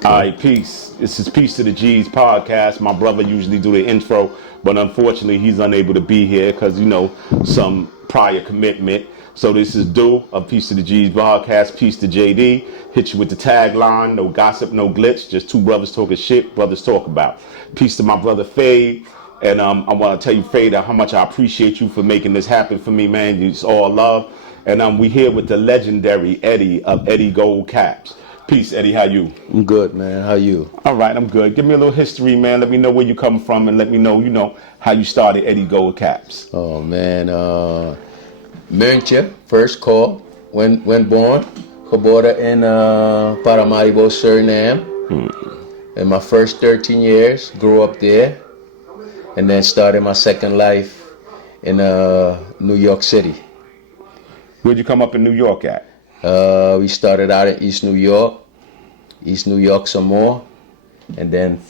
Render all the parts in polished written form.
Okay. All right, peace. This is Peace to the G's podcast. My brother usually do the intro, but unfortunately he's unable to be here because, some prior commitment. So this is Do of Peace to the G's podcast, Peace to JD. Hit you with the tagline, no gossip, no glitch, just two brothers talking shit, brothers talk about. Peace to my brother Fade. And I want to tell you, Fade, how much I appreciate you for making this happen for me, man. It's all love. And we here with the legendary Eddie of Eddie Gold Caps. Peace, Eddie. How you? I'm good, man. How you? All right, I'm good. Give me a little history, man. Let me know where you come from, and let me know, how you started Eddie Gold Caps. Oh man, München, first call when born, geboren in Paramaribo, Suriname. In my first 13 years, grew up there, and then started my second life in New York City. Where'd you come up in New York at? We started out in East New York some more, and then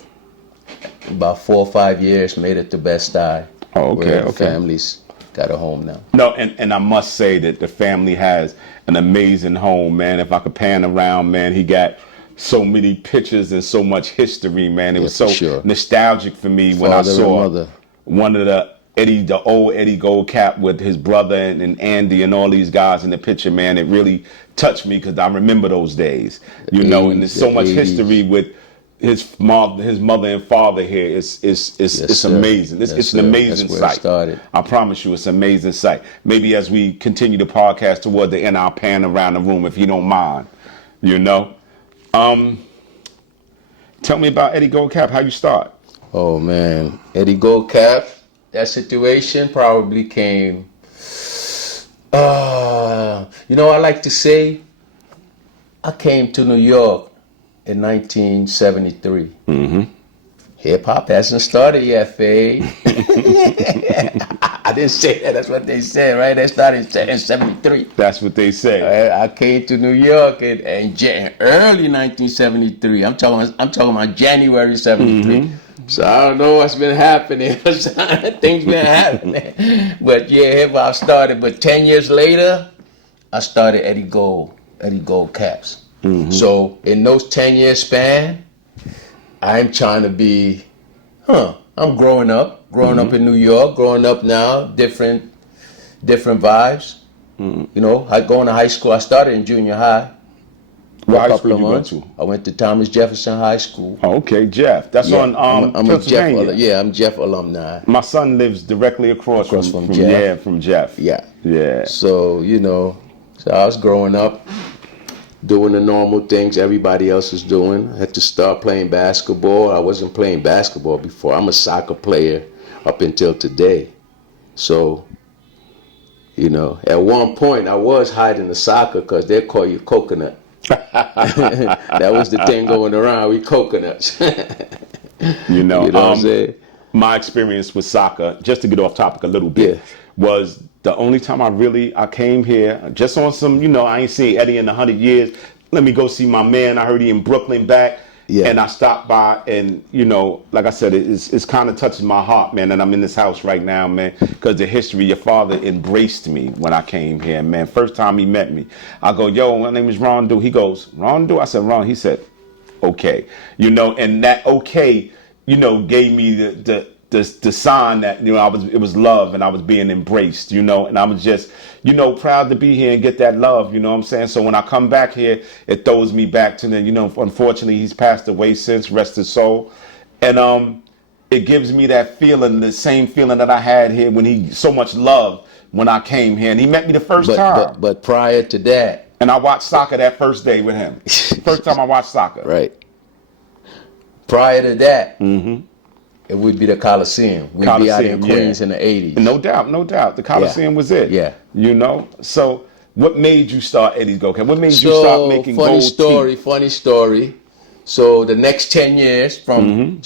about 4 or 5 years made it to Bed-Stuy. Oh, okay, where okay. Families got a home now. No, and I must say that the family has an amazing home, man. If I could pan around, man, he got so many pictures and so much history, man. It was so nostalgic for me when I saw one of the old Eddie Gold Cap with his brother and Andy and all these guys in the picture, man. It really touched me because I remember those days, and there's so much history with his mother and father here. It's amazing. It's an amazing sight. I promise you, it's an amazing sight. Maybe as we continue the podcast toward the end, I'll pan around the room if you don't mind. Tell me about Eddie Gold Cap. How you start? Oh man, Eddie Gold Cap. That situation probably came, I like to say, I came to New York in 1973. Mm-hmm. Hip hop hasn't started yet, Faye. I didn't say that. That's what they said, right? They started in 73. That's what they say. I came to New York in early 1973. I'm talking about January 73. Mm-hmm. So I don't know what's been happening. Things been happening. But yeah, hip hop started. But 10 years later, I started Eddie Gold Caps. Mm-hmm. So in those 10-year span, I'm trying to be, I'm growing up in New York, growing up now, different vibes. Mm-hmm. Going to high school, I started in junior high. What high school you went to? I went to Thomas Jefferson High School. Oh, okay, Jeff. That's on I'm a Jeff. I'm Jeff alumni. My son lives directly across from Jeff. Yeah, from Jeff. Yeah. So so I was growing up, doing the normal things everybody else is doing. I had to start playing basketball. I wasn't playing basketball before. I'm a soccer player up until today. So, at one point I was hiding the soccer because they call you coconut. That was the thing going around. We coconuts. You know what I'm saying? My experience with soccer, just to get off topic a little bit, was the only time I came here just on some, I ain't seen Eddie in 100 years. Let me go see my man. I heard he in Brooklyn back. Yeah. And I stopped by and, like I said, it's kind of touching my heart, man. And I'm in this house right now, man, because the history, your father embraced me when I came here, man. First time he met me, I go, yo, my name is Ron Do. He goes, Ron Do? I said, Ron. He said, okay. And that okay, gave me the sign that, it was love and I was being embraced, and I was just, proud to be here and get that love, you know what I'm saying? So when I come back here, it throws me back to the, unfortunately he's passed away since, rest his soul. And it gives me that feeling, the same feeling that I had here when he, so much love when I came here and he met me the first time. But prior to that. And I watched soccer that first day with him. First time I watched soccer. Right. Prior to that. Mm-hmm. It would be the Coliseum. We'd be out in Queens in the 80s. No doubt. The Coliseum was it. Yeah. So what made you start Eddie's Gold Cap? What made you start making gold teeth? Funny story. So the next 10 years from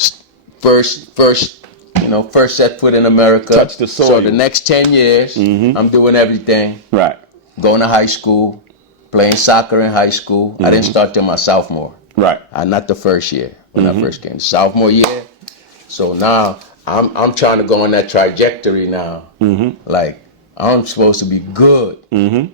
first set foot in America. Touch the soil. So the next 10 years, I'm doing everything. Right. Going to high school, playing soccer in high school. I didn't start till my sophomore. Right. Not the first year when I first came. Sophomore year. So now I'm trying to go on that trajectory now. Mm-hmm. Like I'm supposed to be good. Mm-hmm.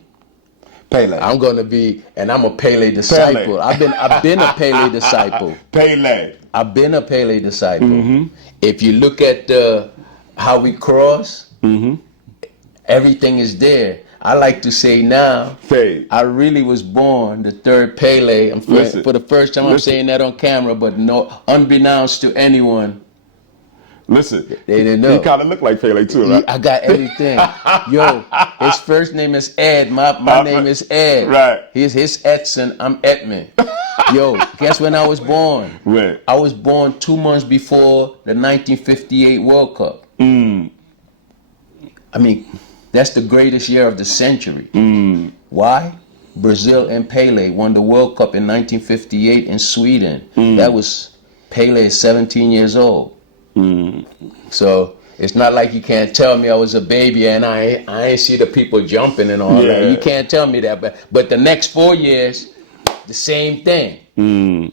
Pele. I'm gonna be, and I'm a Pele disciple. Pele. I've been a Pele disciple. Pele. I've been a Pele disciple. If you look at how we cross, everything is there. I like to say now, I really was born the third Pele. For the first time, I'm saying that on camera, but no, unbeknownst to anyone. Listen, they didn't know. He kind of looked like Pele too, right? I got everything. Yo, his first name is Ed. My name is Ed. Right. His Edson. I'm Edmund. Yo, guess when I was born? When? I was born 2 months before the 1958 World Cup. I mean, that's the greatest year of the century. Why? Brazil and Pele won the World Cup in 1958 in Sweden. That was Pele is 17 years old. So it's not like you can't tell me I was a baby and I ain't see the people jumping and all that. You can't tell me that. But the next 4 years, the same thing.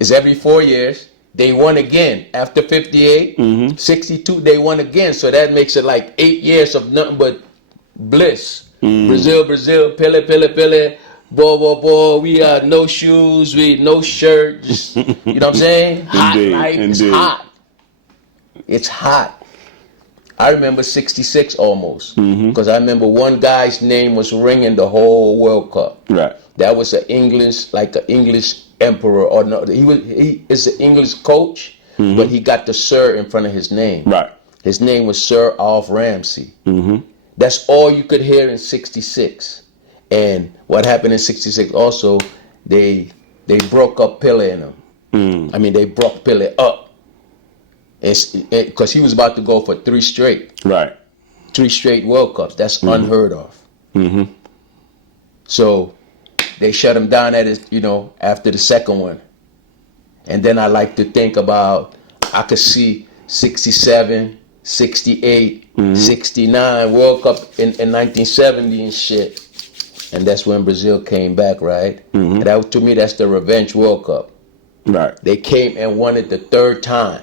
It's every 4 years. They won again. After 58, 62, they won again. So that makes it like 8 years of nothing but bliss. Brazil, Pele, boy, we got no shoes, we no shirts. You know what I'm saying? Hot life, it's hot. It's hot. I remember 66 almost. Because I remember one guy's name was ringing the whole World Cup. Right. That was an English emperor, or no, he is an English coach, but he got the Sir in front of his name. Right. His name was Sir Alf Ramsey. That's all you could hear in 66. And what happened in 66 also, they broke up Pele and them. I mean, they broke Pele up. Because he was about to go for 3 straight. Right. 3 straight World Cups. That's unheard of. So they shut him down after the second one. And then I like to think about, I could see 67, 68, 69 World Cup in 1970 and shit. And that's when Brazil came back, right? And that, to me, that's the revenge World Cup. Right. They came and won it the 3rd time.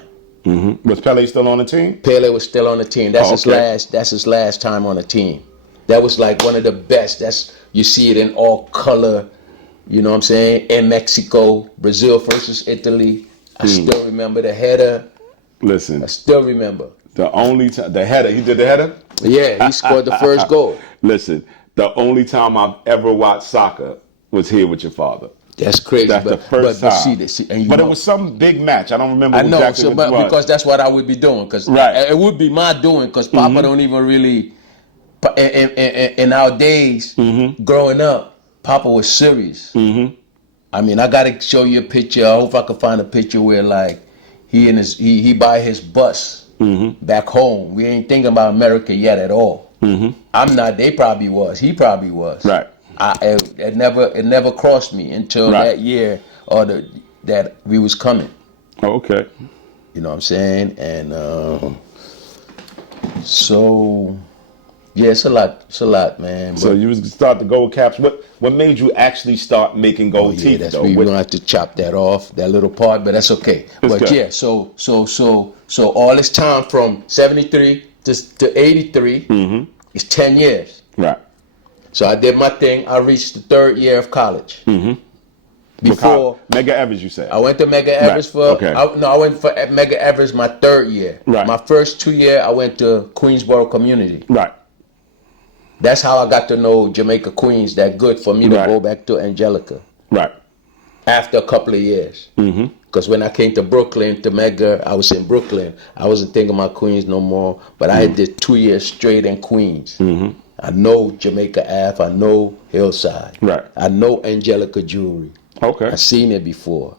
Was Pele still on the team? Pele was still on the team. That's his last time on the team. That was like one of the best. You see it in all color. You know what I'm saying? In Mexico, Brazil versus Italy. I still remember the header. Listen. I still remember. The only time, the header, he did the header? Yeah, he scored the first goal. Listen, the only time I've ever watched soccer was here with your father. That's crazy. That's the first time. But it was some big match. I don't remember exactly what it was. Because that's what I would be doing. Because it would be my doing. Because Papa don't even really... In our days, growing up, Papa was serious. I mean, I gotta show you a picture. I hope I can find a picture where like he buy his bus back home. We ain't thinking about America yet at all. I'm not. They probably was. He probably was. Right. It never crossed me until that year that we was coming. Oh, okay. You know what I'm saying? And so. Yeah, it's a lot, man. So you was start the gold caps. What made you actually start making gold teeth? That's we don't have to chop that off, that little part, but that's okay. But good. Yeah, so all this time from 73 to 83 is 10 years. Right. So I did my thing. I reached the 3rd year of college. Before Mega Evers, you said. I went to Mega Evers I went for Mega Evers my 3rd year. Right. My first 2 year I went to Queensboro Community. Right. That's how I got to know Jamaica Queens that good for me to go back to Angelica. Right. After a couple of years. Because when I came to Brooklyn, to Mega, I was in Brooklyn. I wasn't thinking about Queens no more. But I did 2 years straight in Queens. I know Jamaica Ave. I know Hillside. Right. I know Angelica Jewelry. Okay. I seen it before.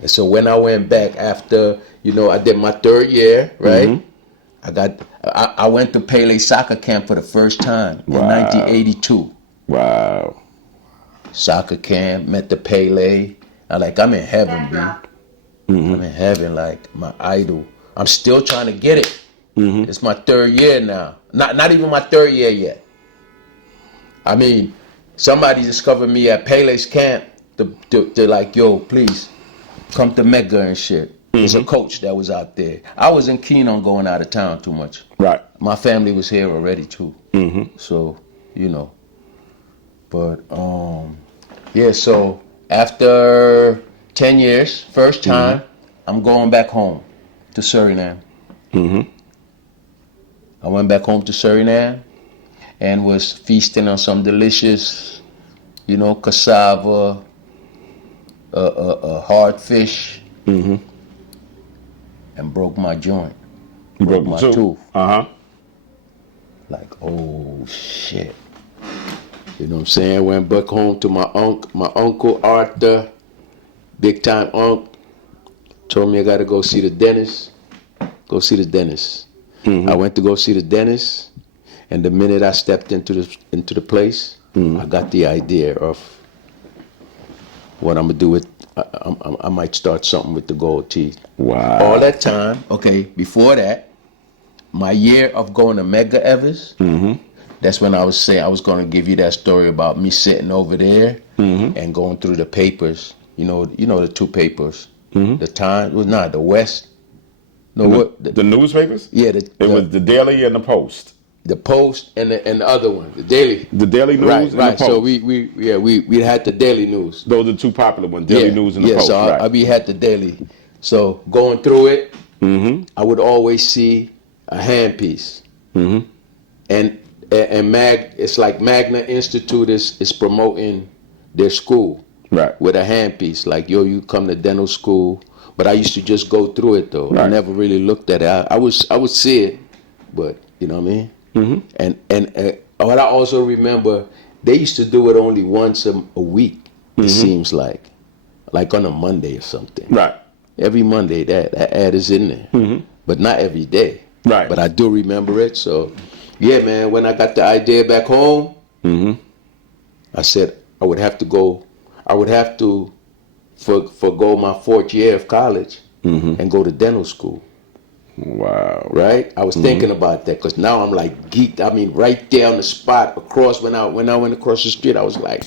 And so when I went back after, I did my 3rd year, right? I went to Pele soccer camp for the first time in 1982. Wow. Soccer camp, met the Pele. I'm in heaven, B. I'm in heaven, like my idol. I'm still trying to get it. It's my 3rd year now. Not even my 3rd year yet. I mean, somebody discovered me at Pele's camp to like, yo, please come to Mega and shit. There's a coach that was out there. I wasn't keen on going out of town too much. Right. My family was here already too. So, But yeah. So after 10 years, first time, I'm going back home to Suriname. I went back home to Suriname and was feasting on some delicious, cassava, hard fish, and broke my joint. You broke my the tooth. Like, oh shit. You know what I'm saying? Went back home to my uncle Arthur, big time uncle. Told me I gotta go see the dentist. Go see the dentist. I went to go see the dentist, and the minute I stepped into the place, I got the idea of what I'm gonna do with. I might start something with the gold teeth. wow. All that time, okay. Before that, my year of going to Medgar Evers. That's when I was saying I was going to give you that story about me sitting over there and going through the papers. You know the two papers. The Times was not the West. No, what the newspapers? Yeah, it was the Daily and the Post. The Post and the other one, the Daily. The Daily News and the Post. So we had the Daily News. Those are the two popular ones, Daily News and the Post. So we had the Daily. So going through it, I would always see a handpiece. And it's like Magna Institute is promoting their school. Right. With a handpiece. Like, you come to dental school. But I used to just go through it though. Right. I never really looked at it. I would see it, but you know what I mean? And what I also remember, they used to do it only once a week, it seems like on a Monday or something. Right. Every Monday that ad is in there. But not every day. Right. But I do remember it. So yeah, man, when I got the idea back home, I said I would have to forgo my 4th year of college and go to dental school. Wow. Right? I was thinking about that because now I'm like geeked. I mean, right there on the spot across when I went across the street, I was like,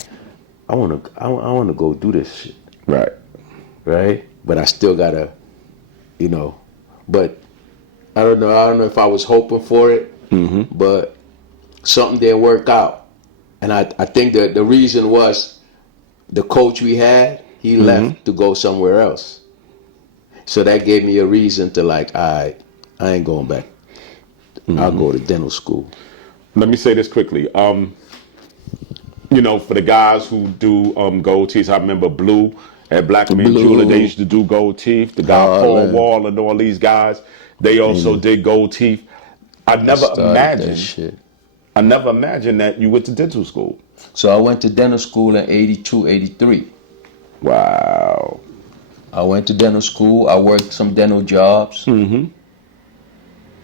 I wanna go do this shit. Right. Right? But I still gotta, but I don't know if I was hoping for it, but something didn't work out. And I think that the reason was the coach we had, he left to go somewhere else. So that gave me a reason to I ain't going back. I'll go to dental school. Let me say this quickly. For the guys who do gold teeth, I remember Blue at Black Man Jeweler, they used to do gold teeth. The guy Paul Wall and all these guys, they also did gold teeth. I never imagined that you went to dental school. So I went to dental school in 82, 83. Wow. I went to dental school. I worked some dental jobs.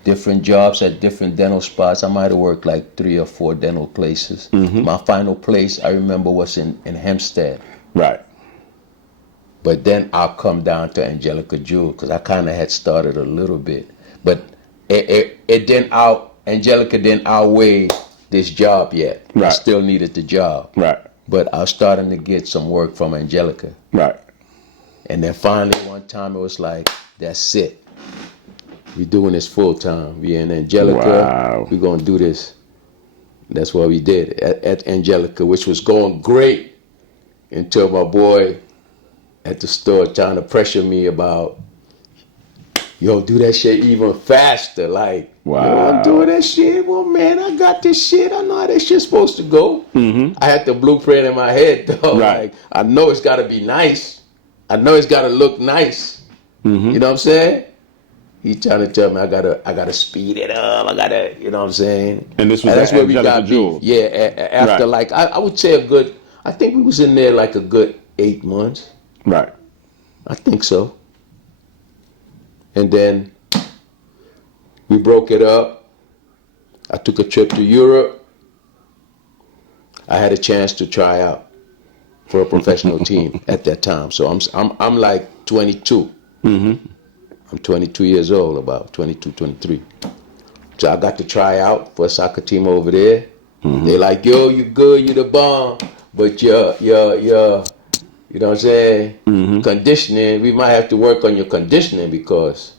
Different jobs at different dental spots. I might have worked like 3 or 4 dental places. My final place, I remember, was in Hempstead. Right. But then I'll come down to Angelica Jewel because I kind of had started a little bit. But Angelica didn't outweigh this job yet. Right. I still needed the job. Right. But I was starting to get some work from Angelica. Right. And then finally one time it was like, that's it. We're doing this full time. We in Angelica. Wow. We're going to do this. That's what we did at Angelica, which was going great until my boy at the store trying to pressure me about, do that shit even faster. Like, wow. I'm doing that shit. Well, man, I got this shit. I know how that shit's supposed to go. I had the blueprint in my head, though. Right. Like, I know it's got to be nice. I know it's got to look nice. You know what I'm saying? He trying to tell me I gotta speed it up. I gotta, you know what I'm saying? And this was that's where we Angelica got Jewel. beef. Yeah, after right. I would say I think we was in there like a good 8 months. Right. I think so. And then we broke it up. I took a trip to Europe. I had a chance to try out for a professional team at that time. So I'm like 22. I'm 22 years old, about 22, 23. So I got to try out for a soccer team over there. They like, yo, you good, you the bomb, but your you know what I'm saying? Conditioning, we might have to work on your conditioning because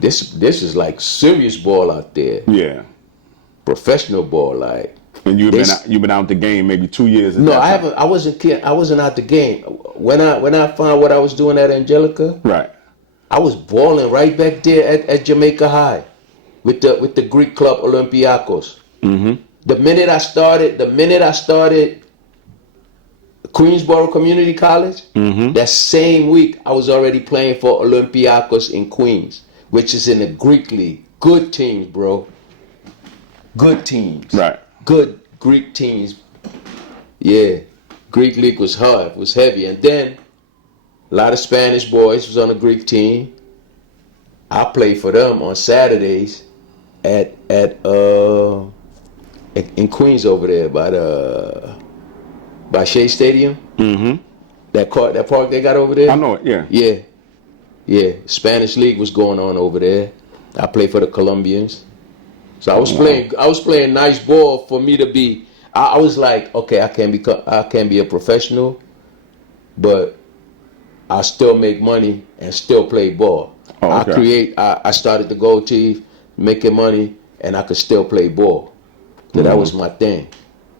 this is like serious ball out there. Yeah. Professional ball, like And you've been out the game maybe 2 years. No, I haven't. I wasn't out the game when I found what I was doing at Angelica. Right. I was balling right back there at Jamaica High with the Greek club Olympiacos. Mm-hmm. The minute I started Queensboro Community College, that same week I was already playing for Olympiacos in Queens, which is in the Greek league. Good teams, bro. Good teams. Right. Good Greek teams. Yeah. Greek league was hard, was heavy. And then a lot of Spanish boys was on the Greek team. I played for them on Saturdays in Queens over there by Shea Stadium. Mm-hmm. That park they got over there. I know it. Yeah. Yeah. Yeah. Spanish league was going on over there. I played for the Colombians. So I was playing nice ball for me to be. I was like, okay, I can't be a professional, but I still make money and still play ball. Oh, okay. I started the Gold Teeth, making money, and I could still play ball. So that was my thing.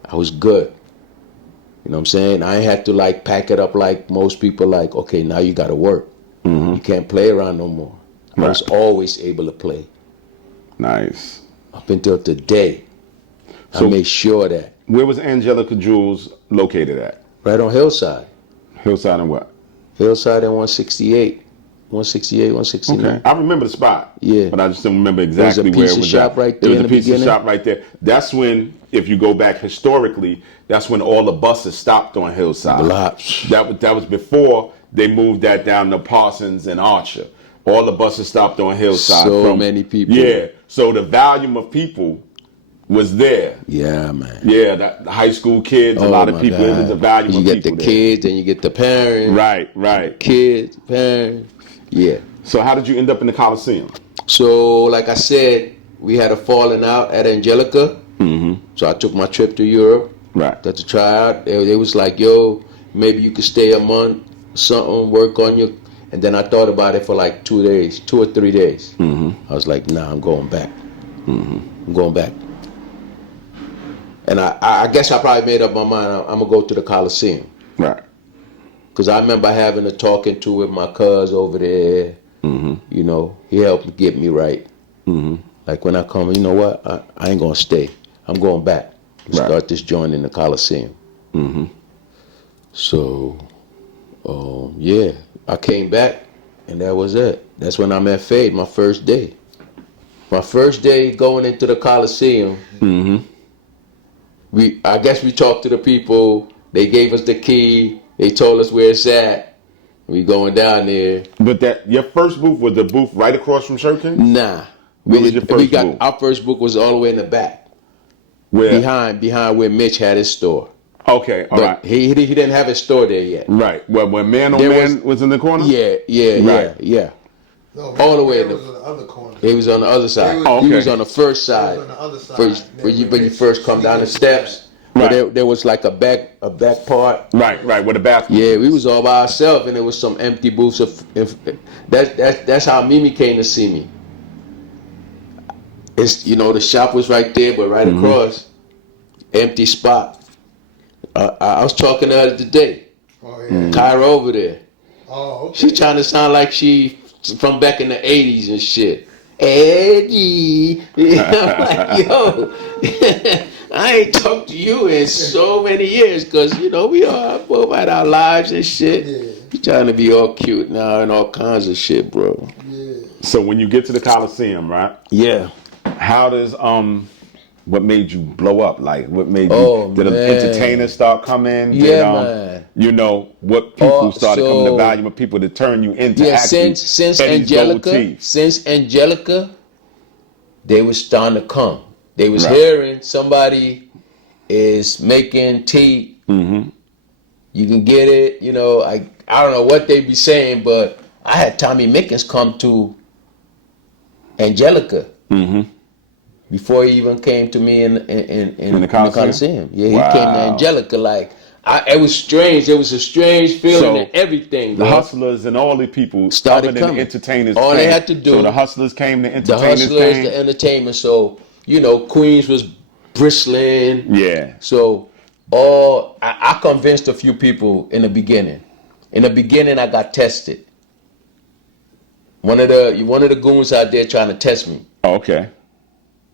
I was good. You know what I'm saying? I ain't had to like pack it up like most people like, okay, now you gotta work. Mm-hmm. You can't play around no more. Right. I was always able to play. Nice. Up until today. So I made sure that. Where was Angelica Jewels located at? Right on Hillside. Hillside and what? Hillside and 168. 169. Okay. I remember the spot. Yeah. But I just don't remember exactly where it was. There was a pizza shop right there. There was a pizza shop right there. That's when, if you go back historically, that's when all the buses stopped on Hillside. That was before they moved that down to Parsons and Archer. All the buses stopped on Hillside. So many people. Yeah. So the volume of people was there. Yeah, man. Yeah, the high school kids, a lot of people. There's a volume of people. You get the kids, and you get the parents. Right. Kids, parents. Yeah. So how did you end up in the Coliseum? So, like I said, we had a falling out at Angelica. Mm-hmm. So I took my trip to Europe. Right. To try out. They was like, yo, maybe you could stay a month, something, work on your. And then I thought about it for like 2 or 3 days. Mm-hmm. I was like, nah, I'm going back. Mm-hmm. I'm going back. And I guess I probably made up my mind. I'm going to go to the Coliseum. Right. Because I remember having a talking to with my cuz over there. Mm-hmm. You know, he helped get me right. Mm-hmm. Like when I come, you know what? I ain't going to stay. I'm going back. Start this joint in the Coliseum. Mm-hmm. So, yeah. I came back, and that was it. That's when I met Fade, my first day. My first day going into the Coliseum, I guess we talked to the people. They gave us the key. They told us where it's at. We going down there. But your first booth was the booth right across from Shirkin? Nah. Where was your first booth? Our first booth was all the way in the back. Where? Behind where Mitch had his store. Okay, all right. He didn't have his store there yet. Right. Well, when Man on Man was in the corner? Yeah. No, all the way. was on the other corner. He was on the other side. He was on the first side. He was on the other side. When you first come down the steps. Right. There was like a back part. Right, where the bathroom. Yeah, we was all by ourselves, and there was some empty booths. That's how Mimi came to see me. It's the shop was right there, but right across, empty spot. I was talking to her today. Oh yeah. Kyra over there. Oh, okay. She trying to sound like she from back in the 80s and shit. Eddie. I'm like, yo, I ain't talked to you in so many years because, we all both had our lives and shit. Yeah. You trying to be all cute now and all kinds of shit, bro. Yeah. So when you get to the Coliseum, right? Yeah. How does, what made you blow up? Like, what made you, did entertainers start coming? Yeah, man. What people started coming, the volume of people to turn you into acting? Since Angelica, they was starting to come. They was hearing somebody is making tea. Mm-hmm. You can get it. I don't know what they be saying, but I had Tommy Mickens come to Angelica. Mm-hmm. Before he even came to me in the Coliseum. Yeah, he came to Angelica like, it was strange. It was a strange feeling and everything. The hustlers and all the people started coming. The entertainers all came. They had to do. So the hustlers came, the entertainers came. The entertainment. So, Queens was bristling. Yeah. So I convinced a few people in the beginning. In the beginning, I got tested. One of the goons out there trying to test me. Oh, okay.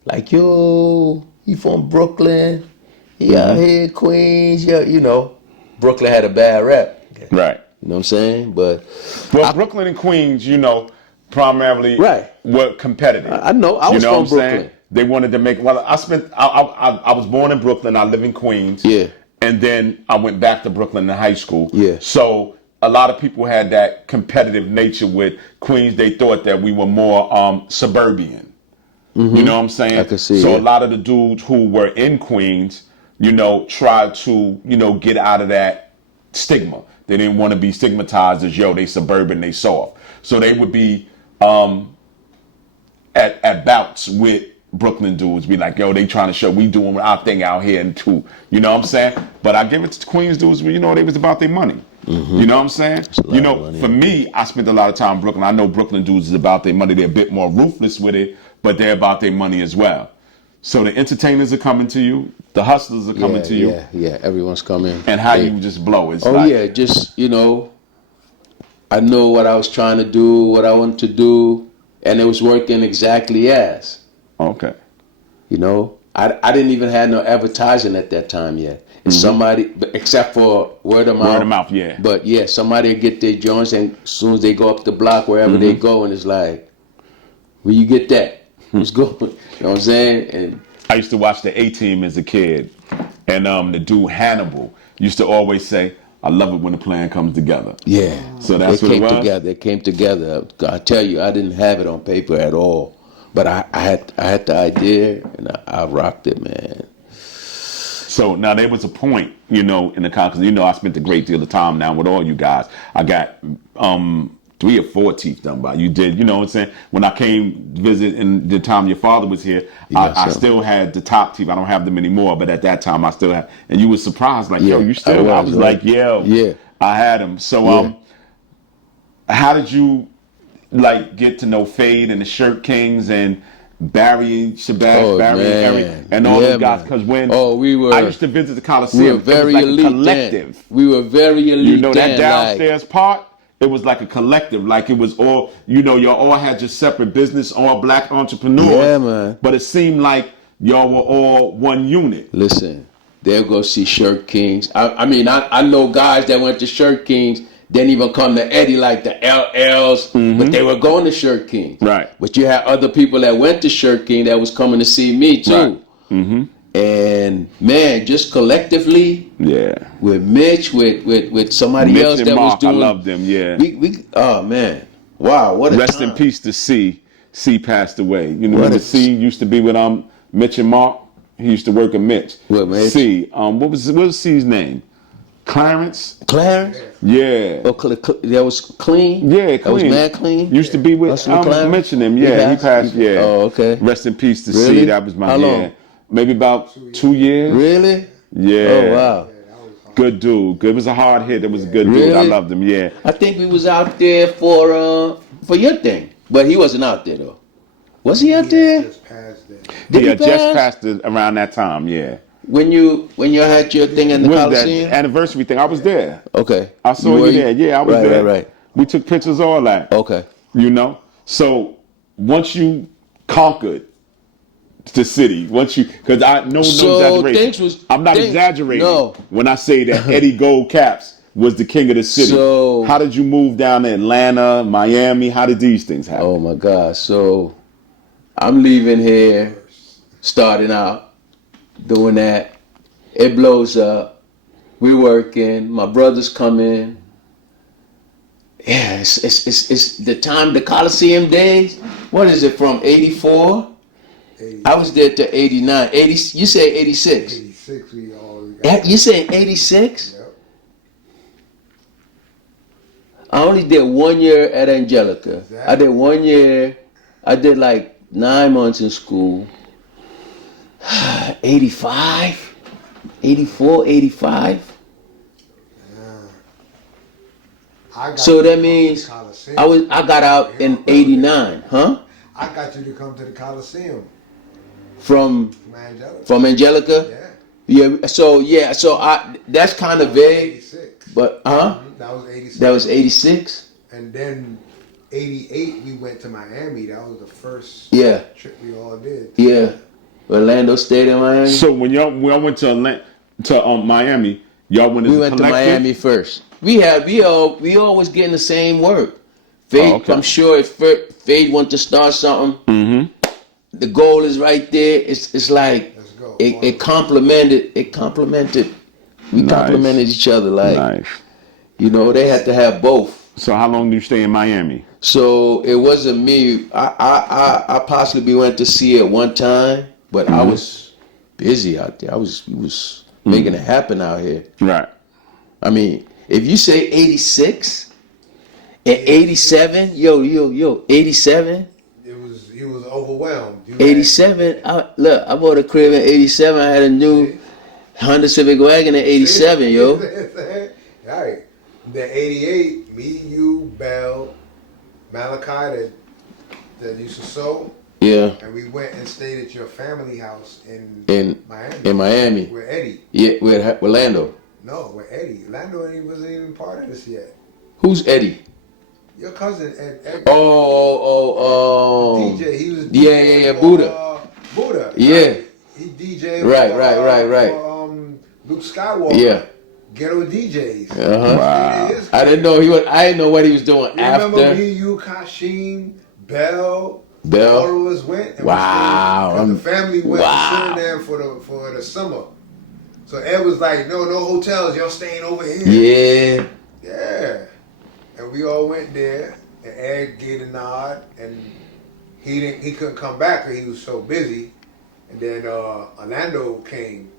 Like, yo, he from Brooklyn. He out here, Queens. Yeah, you know, Brooklyn had a bad rap. Right. You know what I'm saying? But Brooklyn and Queens, you know, primarily were competitive. I know. I was you know from what I'm Brooklyn. Saying? They wanted to make. Well, I was born in Brooklyn. I live in Queens. Yeah. And then I went back to Brooklyn in high school. Yeah. So a lot of people had that competitive nature with Queens. They thought that we were more suburban. You know what I'm saying? I can see. So a lot of the dudes who were in Queens, you know, tried to, you know, get out of that stigma. They didn't want to be stigmatized as, yo, they suburban, they soft. So they would be at bouts with Brooklyn dudes, be like, yo, they trying to show we doing our thing out here and too. You know what I'm saying? But I give it to Queens dudes, you know, they was about their money. You know what I'm saying? You know, for me, I spent a lot of time in Brooklyn. I know Brooklyn dudes is about their money. They're a bit more ruthless with it, but they're about their money as well. So the entertainers are coming to you. The hustlers are coming to you. Yeah, everyone's coming. And how you just blow. It's just, you know, I know what I was trying to do, what I wanted to do, and it was working exactly as. Okay. You know, I didn't even have no advertising at that time yet. And somebody, except for word of mouth. Word of mouth, yeah. But yeah, somebody would get their joints, and as soon as they go up the block, wherever they go, and it's like, where you get that? Who's going? You know what I'm saying? And I used to watch the A-Team as a kid, and the dude Hannibal used to always say, I love it when the plan comes together. Yeah. So that's what it was? Together. It came together. I tell you, I didn't have it on paper at all. But I had the idea, and I rocked it, man. So now there was a point, you know, in the because you know I spent a great deal of time now with all you guys. I got 3 or 4 teeth done by you. Did you know what I'm saying? When I came visit in the time your father was here, I still had the top teeth. I don't have them anymore, but at that time I still had. And you were surprised, like, yo, you still? I was like, yeah, I had them. So how did you like get to know Fade and the Shirt Kings and Barry, Shabazz, Barry, and Eric, and all those guys? Because when I used to visit the Coliseum, we were very it was like elite a collective. Then. We were very elite. You know that downstairs part? It was like a collective. Like it was all, you know, y'all all had your separate business, all black entrepreneurs. Yeah, man. But it seemed like y'all were all one unit. Listen, they'll go see Shirt Kings. I mean, I know guys that went to Shirt Kings, didn't even come to Eddie like the LLs, but they were going to Shirt King. Right. But you had other people that went to Shirt King that was coming to see me too. Right. And man, just collectively, with Mitch, with somebody Mitch else and that Mark, was doing. I love them. Yeah. We oh man, wow, what a Rest time. in peace to C. C passed away. You know, when C used to be with Mitch and Mark. He used to work with Mitch. What, Mitch? C. What was C's name? Clarence? Yeah. Oh, that was Clean? Yeah, Clean. That was Mad Clean? Used to be with, mentioning him. Yeah, he passed, yeah. Oh, okay. Rest in peace to Really? C. That was my, How long? Maybe about 2 years. Really? Yeah. Oh, wow. Good dude. It was a hard hit. It was a good dude. I loved him, yeah. I think we was out there for your thing. But he wasn't out there, though. Was he out there? Just passed there. Did he just passed it around that time, yeah. When you had your thing in the Was Coliseum? that anniversary thing? I was there. Okay. I saw you there. Yeah, I was there. Right. We took pictures, all that. Okay. You know? So once you conquered the city, because no exaggeration. I'm not exaggerating when I say that Eddie Gold Caps was the king of the city. So how did you move down to Atlanta, Miami? How did these things happen? Oh my God. So I'm leaving here, starting out, doing that. It blows up. We're working. My brother's coming. Yeah, it's the time, the Coliseum days. What is it, from 84? I was there to 89. 80, you say 86? 86 we all got. You say 86? Yep. I only did 1 year at Angelica. Exactly. I did 1 year. I did like 9 months in school. 85? 84, 85? So that means I got out in 89, huh? I got you to come to the Coliseum. From Angelica. From Angelica. Yeah. So that's kind of vague. 86. But That was 86. That was 86. And then 88 we went to Miami. That was the first trip we all did. Yeah. Orlando stayed in Miami. So when y'all went to Miami, y'all went as we a went collective? to Miami first. We always getting the same work. Fade, I'm sure if Fade want to start something, the goal is right there. It's like it complemented. We complemented each other. Like they had to have both. So how long did you stay in Miami? So it wasn't me. I possibly went to see it one time, but I was busy out there. We was making it happen out here. Right. I mean, if you say 86 and 87, 87. He was overwhelmed. 87. I bought a crib in 87. I had a new Honda Civic wagon in 87, yo. Right. Then 88, me, you, Bell, Malachi that used to sew. Yeah. And we went and stayed at your family house in Miami. In Miami. With Eddie. Yeah, with Lando. No, with Eddie. Lando wasn't even part of this yet. Who's Eddie? Your cousin Eddie. Oh. DJ. He was DJ. Yeah. Buddha. Buddha. Yeah. Right? He DJed. Right. Luke Skywalker. Yeah. Ghetto DJs. Wow. I didn't know I didn't know what he was doing after. Remember me, you, Kashim, Bell. All of us went. And the family went to Suriname for the summer. So Ed was like, no hotels. Y'all staying over here. Yeah. And we all went there. And Ed gave a nod. And he couldn't come back because he was so busy. And then Orlando came.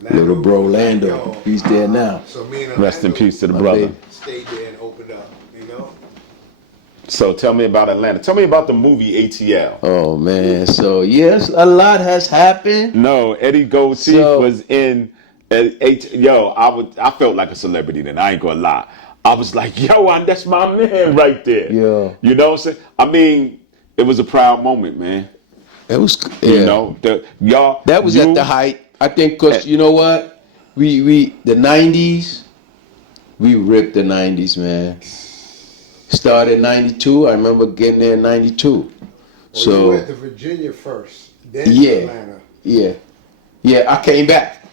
Little bro Lando, he's there now. So me and Orlando, rest in peace to the brother. Stayed there and opened up, So tell me about Atlanta. Tell me about the movie ATL. Oh man, so yes, a lot has happened. No, Eddie Goldteeth was in I felt like a celebrity then. I ain't gonna lie. I was like, that's my man right there. Yeah. You know what I'm saying? I mean, it was a proud moment, man. It was, that was at the height. I think because you know what, we the 90s, we ripped the 90s, man. Started in 92. I remember getting there in 92. So you went to Virginia first, then to Atlanta. Yeah. I came back.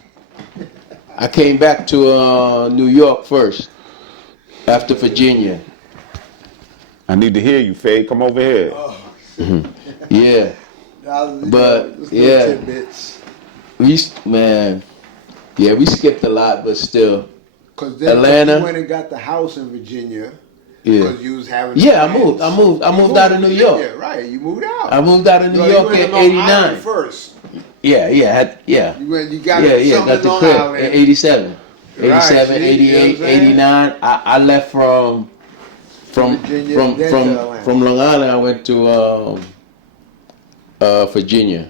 I came back to New York first, after Virginia. I need to hear you, Faye. Come over here. Yeah. But tidbits. We skipped a lot, but still. Because then Atlanta. You went and got the house in Virginia. Yeah. Because you was having. Yeah, I moved out of New York. Yeah, right. You moved out. I moved out of New York in '89. First. Yeah. You got the crib in '87. 87, 88, 89. I left from Virginia, from Long Island. I went to Virginia.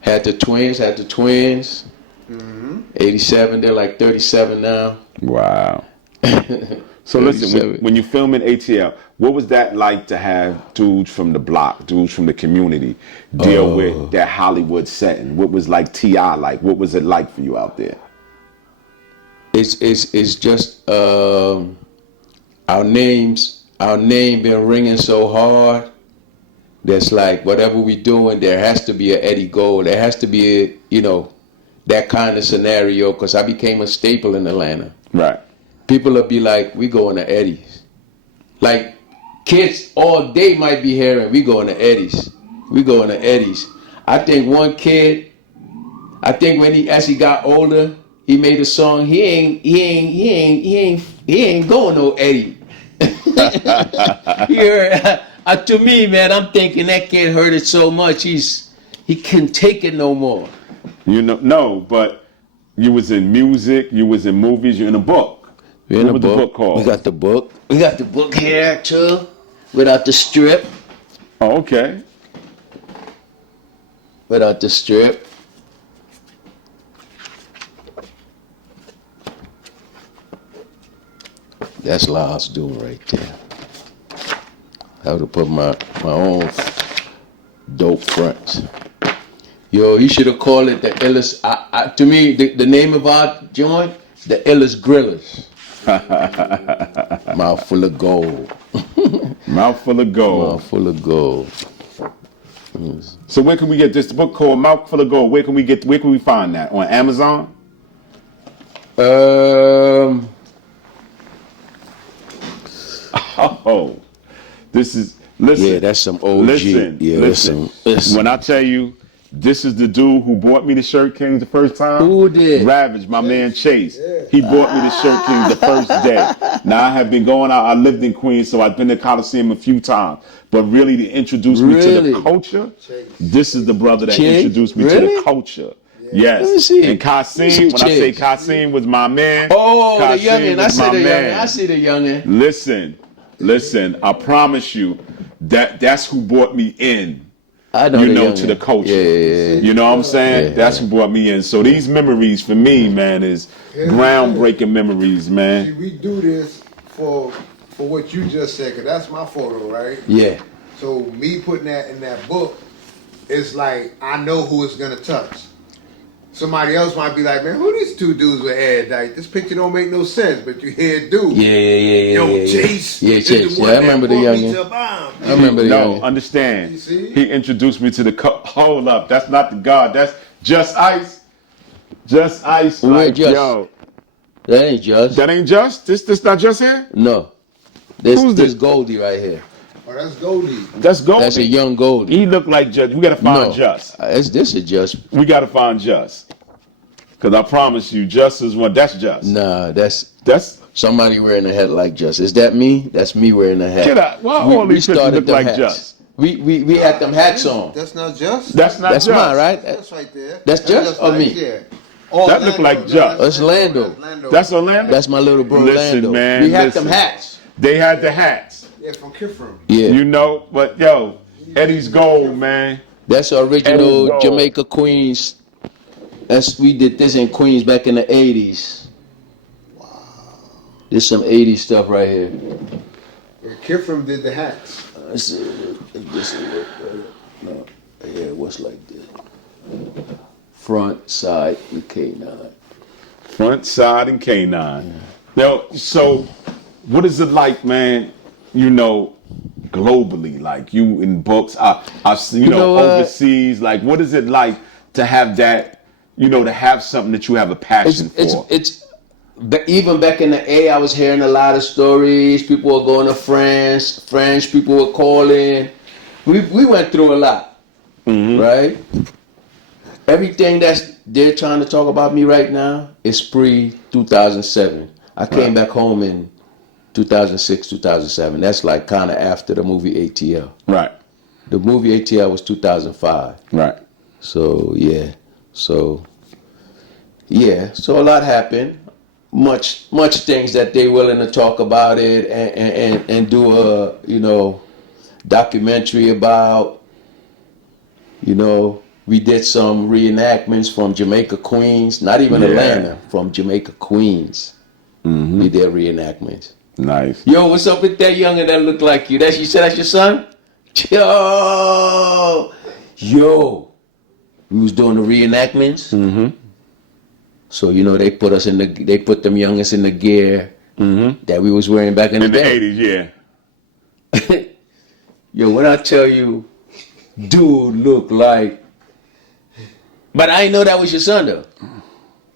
Had the twins. 87. They're like 37 now. Wow. So listen, when you film in ATL, what was that like to have dudes from the block, dudes from the community deal with that Hollywood setting? What was like T.I. like? What was it like for you out there? It's just our name been ringing so hard. That's like whatever we doing, there has to be an Eddie Gold. There has to be that kind of scenario, because I became a staple in Atlanta. Right. People will be like, we going to Eddie's. Like kids all day might be hearing, we going to Eddie's. We going to Eddie's. I think one kid, as he got older, he made a song. He ain't going no Eddie. To me, man, I'm thinking that kid heard it so much, he couldn't take it no more. No, but you was in music, you was in movies, you're in a book. What was the book called? We got the book. We got the book here too, without the strip. Oh, okay. Without the strip. That's Lars doing right there. I would have put my own dope fronts. Yo, he should have called it the illest. To me, the name of our joint, the illest grillers. Mouth full of gold. Mouth full of gold. Mouth full of gold. So where can we get this book called Mouth Full of Gold? Where can we find that? On Amazon? Oh, this is listen. Yeah, that's some OG. Listen. When I tell you, this is the dude who bought me the Shirt Kings the first time. Who did? Ravage, my man Chase. He bought me the Shirt Kings the first day. Now I have been going out. I lived in Queens, so I've been to Coliseum a few times. But really, to introduce me to the culture, this is the brother that introduced me to the culture. Yes. Let me see. And Kasim, when I say Kasim was my man. Oh, Kasim the youngin'. I was see my the man. youngin'. I see the youngin'. Listen. I promise you that's who brought me in. I know to the culture. Yeah. You know what I'm saying? That's who brought me in. So these memories for me, man, is groundbreaking memories, man. See, we do this for what you just said, because that's my photo, right? Yeah. So me putting that in that book, it's like I know who it's gonna touch. Somebody else might be like, man, who these two dudes with hair? Like, this picture don't make no sense, but you hear dude. Yeah. Yo, Chase. Yeah, Chase. Yeah, I remember the youngin'. I remember the youngin'. Understand. You see? He introduced me to the hold up. That's not the God. That's Just Ice. Just Ice. Like, Just? Yo. That ain't Just. That ain't Just? This not Just here? No. This Goldie right here. Oh, that's Goldie. That's Goldie. That's a young Goldie. He looked like Just. We gotta find Just. This is Just. We gotta find Just. Cause I promise you, Just is one. That's Just. Nah, that's somebody wearing a hat like Just. Is that me? That's me wearing a hat. Get out. Why all these pictures look like hats. Just? We had them hats on. That's not Just? That's not That's Just. mine, right? That's right there. That's Just or me? Yeah. Oh, That look like Just. That's Lando. That's Orlando? That's my little bro Listen, Lando. man, We had listen. them hats. They had the hats. Yeah, from Kifram. Yeah. You know, but yo, Eddie's Gold, man. That's the original Gold. Jamaica Queens. We did this in Queens back in the 80s. Wow. There's some 80s stuff right here. Yeah, Kifram did the hats. What's like this? Front, side, and K9. Front, side, and K9. Yeah. Now, so what is it like, man? You know, globally, like you in books, I've seen, you know overseas. Like, what is it like to have that? You know, to have something that you have a passion for. It's even back in the A, I was hearing a lot of stories. People were going to France. French people were calling. We went through a lot, right? Everything they're trying to talk about me right now is pre-2007. I came back home in 2006, 2007. That's like kind of after the movie ATL. Right. The movie ATL was 2005. Right. So, yeah. So a lot happened. Much things that they willing to talk about it and do a, documentary about. We did some reenactments from Jamaica, Queens. Not even Atlanta, from Jamaica, Queens. Mm-hmm. We did reenactments. Nice. Yo, what's up with that youngin' that look like you? You said that's your son? Yo. We was doing the reenactments. Mm-hmm. So, they put them youngins in the gear that we was wearing back in the day. In the 80s, yeah. Yo, when I tell you, dude look like... But I didn't know that was your son, though.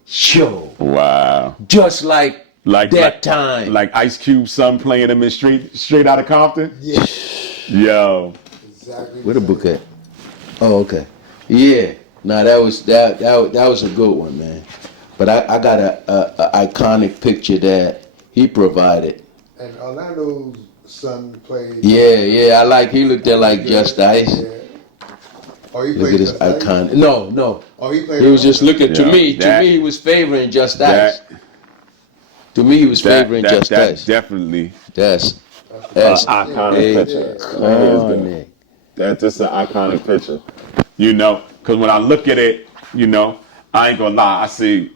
Yo. Wow. Just like that time. Like Ice Cube's son playing him in Straight Outta Compton? Yeah. Yo. Exactly. Where the book at? Oh, okay. Yeah. Nah, that was a good one, man. But I got a iconic picture that he provided. And Orlando's son played. Yeah. He looked there like Just Ice. Yeah. Oh, he Look played at this Just Ice? iconic. No. Oh, he played. He was just looking to me. That, to me, he was favoring Just Ice. To me, he was favoring Just Ice. Definitely. That's iconic picture. Iconic. That's an iconic picture. Because when I look at it, I ain't gonna lie. I see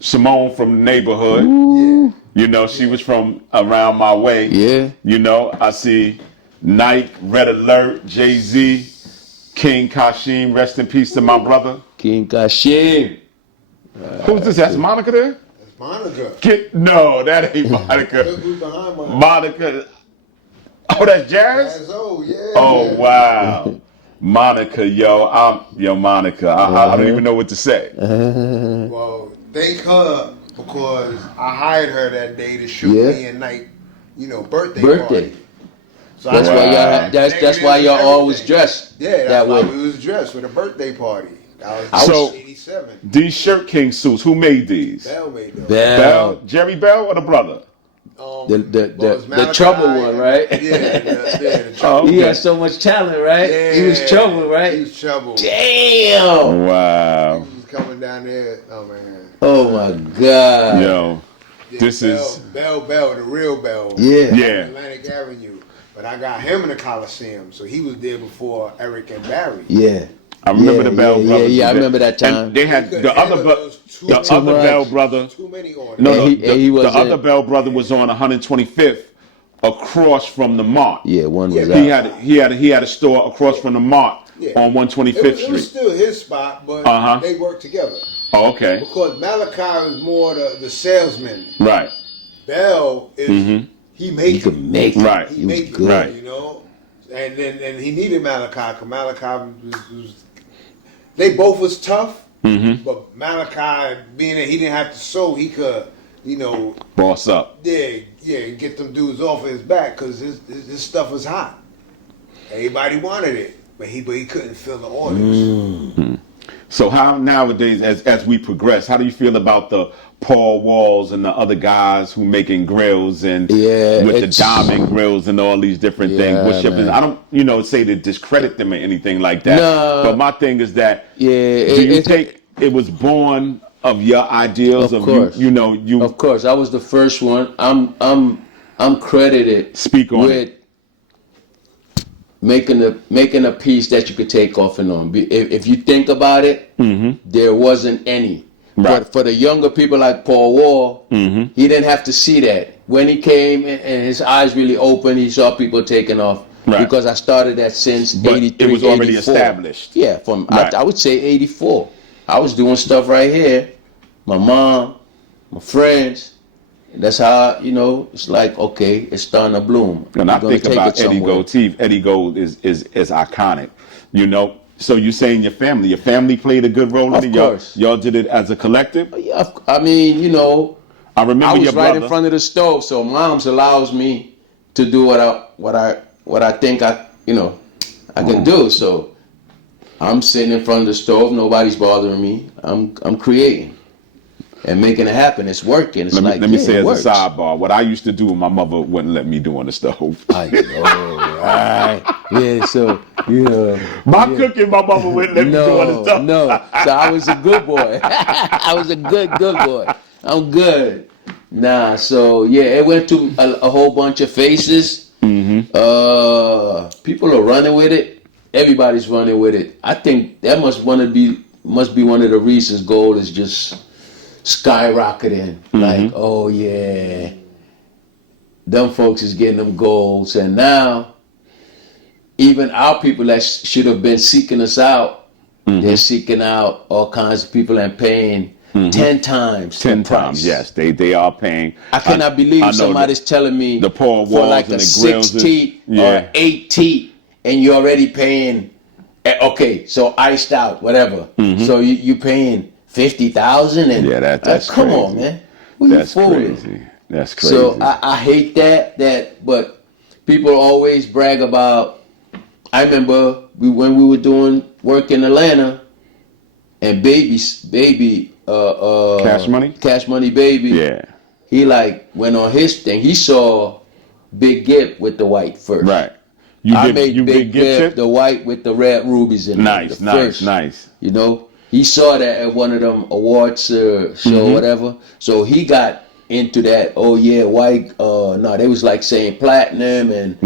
Simone from the neighborhood. Yeah. She was from around my way. Yeah. I see Nike, Red Alert, Jay-Z, King Kashim, rest in peace to my brother. King Kashim. Who's this? That's Monica there? That's Monica. No, that ain't Monica. Look who's behind Monica. Monica. Oh, that's Jazz? Oh, yeah. Oh, wow. Monica, yo, Monica. I don't even know what to say. Well, thank her because I hired her that day to shoot me a night, birthday party. So that's why y'all. That's why y'all always dressed. Yeah, that's why we was dressed for the birthday party. I was 87. These Shirt King suits, who made these? Bell made them. Bell, Jerry Bell, or the brother? The trouble one, right? Yeah, the trouble. He had so much talent, right? Yeah, he was trouble, right? He was trouble. Damn! Wow. He was coming down there. Oh man. Oh my God. Yo, this is Bell, the real Bell. Yeah. Atlantic Avenue. But I got him in the Coliseum, so he was there before Eric and Barry. Yeah. I remember the Bell brothers. Yeah, I remember that time. And they had the other Bell brother. Too many on. The other Bell brother was on 125th, across from the Mart. Yeah, one was he had a store across from the Mart on 125th Street. It was still his spot, but they worked together. Oh, okay. Because Malachi is more the salesman. Right. Bell is he could make it. Right. He make good. Right. And then he needed Malachi because Malachi was they both was tough, but Malachi, being that he didn't have to sew, he could, boss up. Yeah, get them dudes off of his back because his stuff was hot. Everybody wanted it, but he couldn't fill the orders. So how nowadays, as we progress, how do you feel about the Paul Walls and the other guys who making grills and with the diamond grills and all these different things? I don't, say to discredit them or anything like that. No. But my thing is that do you think it was born of your ideals of course. you? Of course, I was the first one. I'm credited. Speak on with making a piece that you could take off and on. If you think about it, there wasn't any. Right. But for the younger people like Paul Wall, he didn't have to see that. When he came and his eyes really opened, he saw people taking off. Right. Because I started that since 83, it was already 84. established. Yeah, I would say 84. I was doing stuff right here. My mom, my friends. That's how, it's like, okay, it's starting to bloom. And I think about Eddie Gold. Eddie Gold is iconic, So you saying your family played a good role in it? Of course. Y'all did it as a collective? Yeah, I mean, I remember I was your right brother. in front of the stove, so Mom's allows me to do what I think I can do. So I'm sitting in front of the stove, nobody's bothering me. I'm creating and making it happen. It's working. Let me say as a sidebar, what I used to do, my mother wouldn't let me do on the stove. I know, right? Yeah, so cooking, my mother wouldn't let me do on the stove. No, so I was a good boy. I was a good boy. I'm good. Nah, so it went to a whole bunch of faces. People are running with it. Everybody's running with it. I think that must be one of the reasons gold is just skyrocketing. Like, oh yeah, them folks is getting them golds, and now even our people that should have been seeking us out, they're seeking out all kinds of people and paying 10 times. 10 times, yes, they are paying. I cannot believe somebody's telling me the Paul Walls for like and a the 6 teeth or 8 teeth, and you're already paying. Okay, so iced out, whatever. So you paying 50,000 and that's come crazy. On, man. Who that's you fooling? Crazy. That's crazy. So I hate that. But people always brag about. I remember when we were doing work in Atlanta, and baby, Cash Money Baby. Yeah. He went on his thing. He saw Big Gip with the white first. Right. I made Big Gip the white with the red rubies in it. Nice. He saw that at one of them awards show, whatever. So he got into that. Oh yeah, white. No, they was like saying platinum, and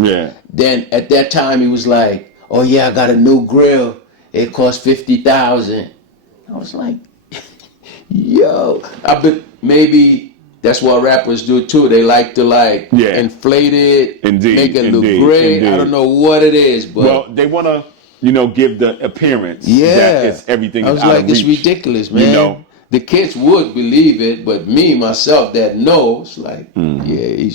then at that time he was like, oh yeah, I got a new grill. It cost 50,000. I was like, yo, I bet maybe that's what rappers do too. They like to inflate it, make it look great. I don't know what it is, but well, they want to give the appearance that it's everything is out of reach. It's ridiculous, man. The kids would believe it, but me, myself, that knows, like, they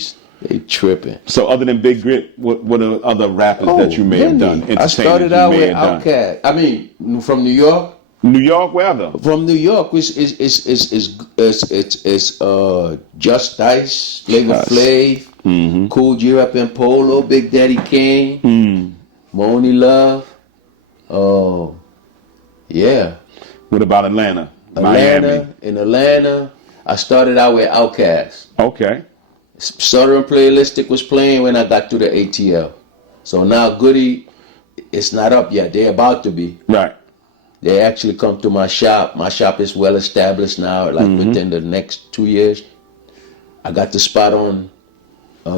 tripping. So other than Big Grit, what are other rappers that you may have done? I started out with Outkast. I mean, from New York. New York, where other? From New York, it's Just Ice, Flavor Flav, Cool G Rap and Polo, Big Daddy Kane, Moni Love. Oh, yeah. What about Atlanta? Miami. In Atlanta, I started out with Outkast. Okay. Southern Playlistic was playing when I got to the ATL. So now Goody, it's not up yet. They're about to be. Right. They actually come to my shop. My shop is well established now. Like within the next 2 years, I got the spot on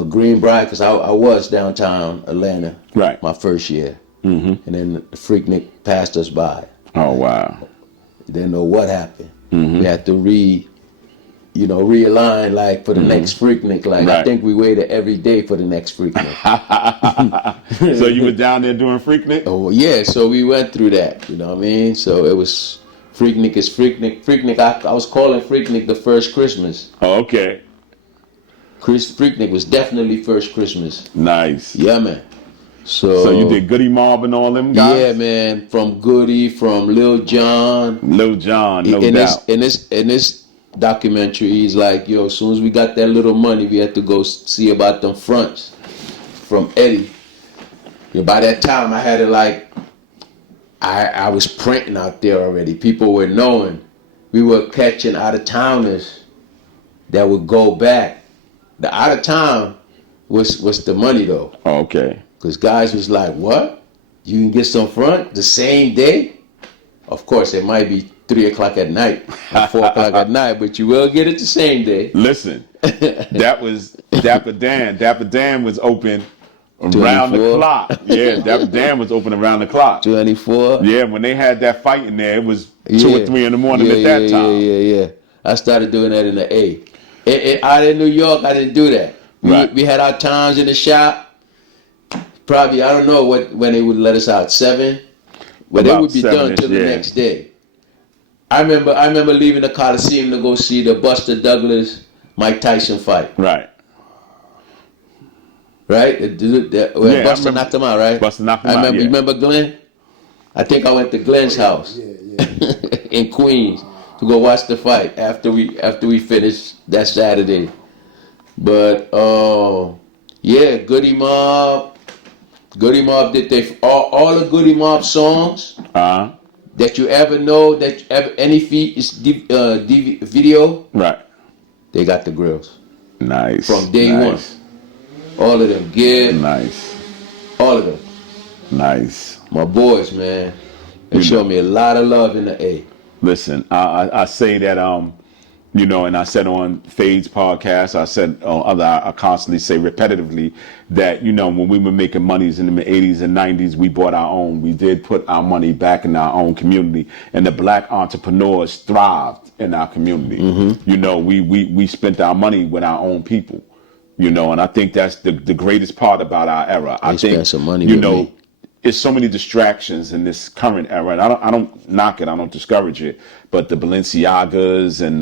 Greenbrier because I was downtown Atlanta. Right. My first year. And then the Freaknik passed us by. Oh, wow. Didn't know what happened. We had to realign like for the next Freaknik. Like I think we waited every day for the next Freaknik. So you were down there doing Freaknik? Oh yeah, so we went through that. You know what I mean? So it was Freaknik is Freaknik. Freaknik, I was calling Freaknik the first Christmas. Oh, okay. Freaknik was definitely first Christmas. Nice. Yeah, man. So you did Goody Mob and all them guys? Yeah, man. From Goody, from Lil Jon. Lil Jon, no doubt. In this documentary, he's like, yo, as soon as we got that little money, we had to go see about them fronts from Eddie. By that time, I had it like, I was printing out there already. People were knowing. We were catching out-of-towners that would go back. The out-of-town was the money, though. Oh, okay. Because guys was like, what? You can get some front the same day? Of course, it might be 3 o'clock at night, or 4 o'clock at night, but you will get it the same day. Listen, that was Dapper Dan. Dapper Dan was open around the clock. Yeah, Dapper Dan was open around the clock. 24? Yeah, when they had that fight in there, it was 2 or 3 in the morning at that time. Yeah. I started doing that in the A. Out in New York, I didn't do that. We had our times in the shop. Probably, I don't know when they would let us out, 7? But it would be done till the next day. I remember leaving the Coliseum to go see the Buster Douglas Mike Tyson fight. Right. When Buster knocked him out, right? Buster knocked him out. You remember Glenn? I think I went to Glenn's house in Queens to go watch the fight after we finished that Saturday. But Goody Mob. Goody Mob did all the Goody Mob songs that you ever know, any video. Right. They got the grills. Nice. From day one. All of them. Gib. Nice. All of them. Nice. My boys, man. They showed me a lot of love in the A. Listen, I say that and I said on Fade's podcast, I said on I constantly say repetitively that, when we were making monies in the 80s and 90s, we bought our own. We did put our money back in our own community, and the black entrepreneurs thrived in our community. We spent our money with our own people, and I think that's the greatest part about our era. I think, spent some money with me. It's so many distractions in this current era, and I don't knock it, I don't discourage it, but the Balenciagas and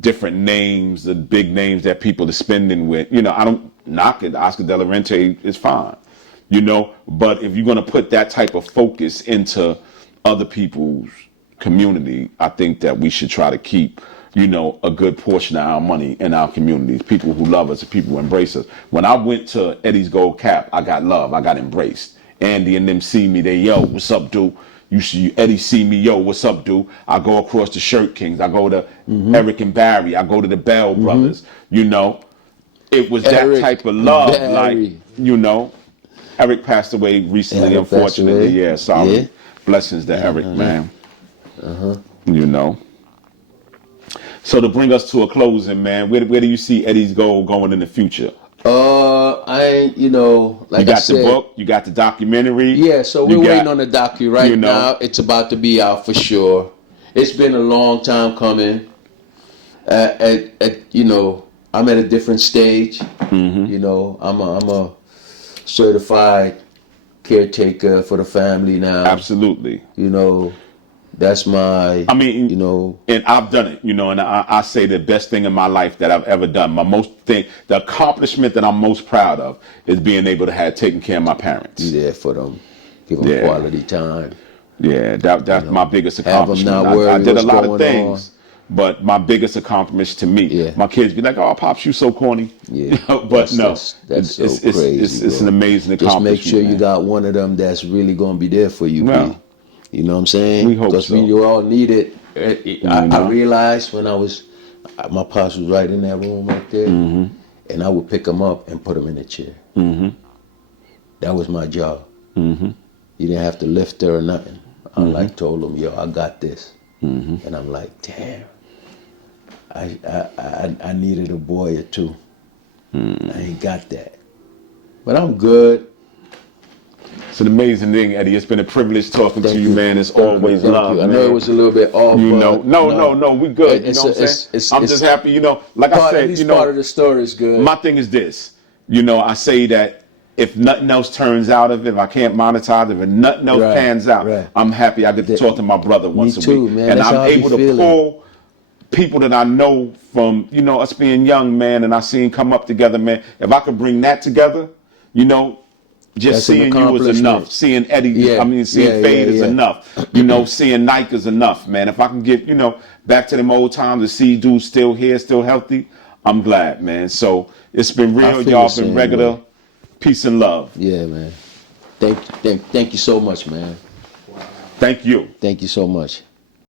different names, the big names that people are spending with, I don't knock it. Oscar De La Renta is fine, but if you're gonna put that type of focus into other people's community, I think that we should try to keep a good portion of our money in our communities, people who love us, people who embrace us. When I went to Eddie's Gold Cap, I got love, I got embraced. Andy and them see me, they, yo, what's up, dude? You see Eddie see me, yo, what's up, dude? I go across the Shirt Kings, I go to Eric and Barry, I go to the Bell Brothers, It was that type of love, Barry. Eric passed away recently, unfortunately. Yeah, sorry. Yeah. Blessings to Eric, man. So to bring us to a closing, man, where do you see Eddie's Gold going in the future? Like you got the book, you got the documentary. Yeah, so we're waiting on the docu right now. It's about to be out for sure. It's been a long time coming. I'm at a different stage. I'm a certified caretaker for the family now. Absolutely. You know, that's my. I mean, you know, and I've done it. You know, and I say the best thing in my life that I've ever done. The accomplishment that I'm most proud of is being able to have taken care of my parents. Be there for them, give them quality time. Yeah, that's my biggest accomplishment. Not I did a lot of things. But my biggest accomplishment to me, my kids be like, "Oh, Pops, you so corny." Yeah, but that's so crazy. It's an amazing accomplishment. Just make sure you got one of them that's really gonna be there for you. Well, you know what I'm saying? We hope so. Because we all need it. I realized when my pops was right in that room right there, and I would pick him up and put him in a chair. That was my job. You didn't have to lift her or nothing. I told him, "Yo, I got this," and I'm like, "Damn." I needed a boy or two. I ain't got that. But I'm good. It's an amazing thing, Eddie. It's been a privilege talking to you, man. It's always love. I know it was a little bit off. You know, no, we good. You know what I'm saying? I'm just happy, you know, like I said, you know. Part of the story is good. My thing is this. You know, I say that if nothing else turns out of it, if I can't monetize it, if nothing else pans out, I'm happy I get to talk to my brother once a week. Man. And That's I'm able to pull people that I know from, you know, us being young, man, and I seen come up together, man. If I could bring that together, you know, just seeing you is enough. Seeing Eddie, seeing Fade is enough. You know, seeing Nike is enough, man. If I can get, you know, back to them old times to see dudes still here, still healthy, I'm glad, man. So it's been real. Y'all been regular. Man. Peace and love. Yeah, man. Thank you so much, man. Thank you. Thank you so much.